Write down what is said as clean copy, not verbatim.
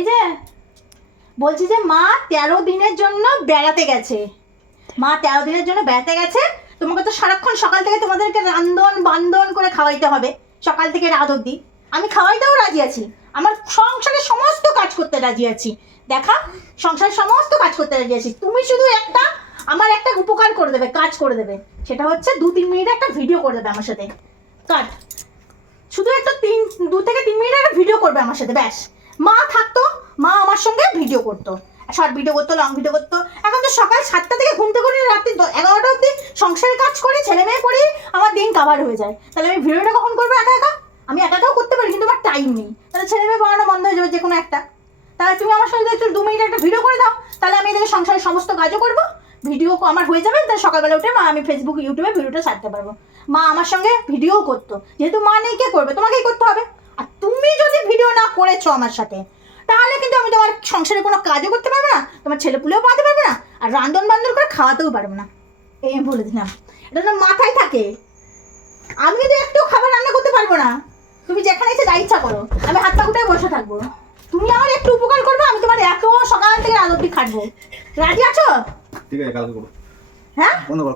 এই যে বলছি যে মা 13 দিনের জন্য বেড়াতে গেছে। মা 13 দিনের জন্য বেড়াতে গেছে। তোমাকে তো সারাক্ষণ সকাল থেকে তোমাদেরকে রান্ধন বান্ধন করে খাওয়াইতে হবে, সকাল থেকে রাত অবধি। আমি খাওয়াইতেও রাজি আছি, আমার সংসারের সমস্ত কাজ করতে রাজি আছি। দেখা, সংসারের সমস্ত কাজ করতে রাজি আছি। তুমি শুধু আমার একটা উপকার করে দেবে, কাজ করে দেবে। সেটা হচ্ছে 2-3 মিনিটের একটা ভিডিও করে দেবে আমার সাথে। কাট, শুধু একটা 2 থেকে 3 মিনিটের একটা ভিডিও করবে আমার সাথে, ব্যাস। মা থাকতো, মা আমার সঙ্গে ভিডিও করতো, শর্ট ভিডিও করতো, লং ভিডিও করতো। এখন তো সকাল 7টা থেকে ঘুম থেকে উঠে রাত্রি 11টা অবধি সংসারের কাজ করে, ছেলে মেয়ে পড়ি, আমার দিন কাভার হয়ে যায়। তাহলে আমি ভিডিওটা কখন করবো একা একা? আমি একাও করতে পারি, কিন্তু আমার টাইম নেই। তাহলে ছেলে মেয়ে পড়ানো বন্ধ হয়ে যাবে যে কোনো একটা। তাহলে তুমি আমার সঙ্গে একটু 2 মিনিট একটা ভিডিও করে দাও, তাহলে আমি এদিকে সংসারের সমস্ত কাজও করবো, ভিডিও আমার হয়ে যাবে। তাহলে সকালবেলা উঠে আমি ফেসবুক ইউটিউবে ভিডিওটা ছাড়তে পারবো। মা আমার সঙ্গে ভিডিও করতো, যেহেতু মা নেই কে করবে? তোমাকেই করতে হবে। আর তুমি যদি ভিডিও না করেছো আমার সাথে, তাহলে কিন্তু আমি তোমার সংসারে কোনো কাজও করতে পারবো না, তোমার ছেলেপুলেও পাঠাতে পারবে না, আর রান্ধন বান্ধন করে খাওয়াতেও পারবো না। এই আমি বলে দিলাম, এটা তো মাথায় থাকে। আমি কিন্তু একটু খাবার রান্না করতে পারবো না। তুমি যেখানে এসে যা ইচ্ছা করো, আমি হাত পা গুটায় বসে থাকবো। তুমি আমার একটু উপকার করবে, আমি তোমার এত সকাল থেকে রাত অবধি খাটবো। রাজি আছো? ঠিক আছে, কালকে করো। হ্যাঁ, বন্ধ করো।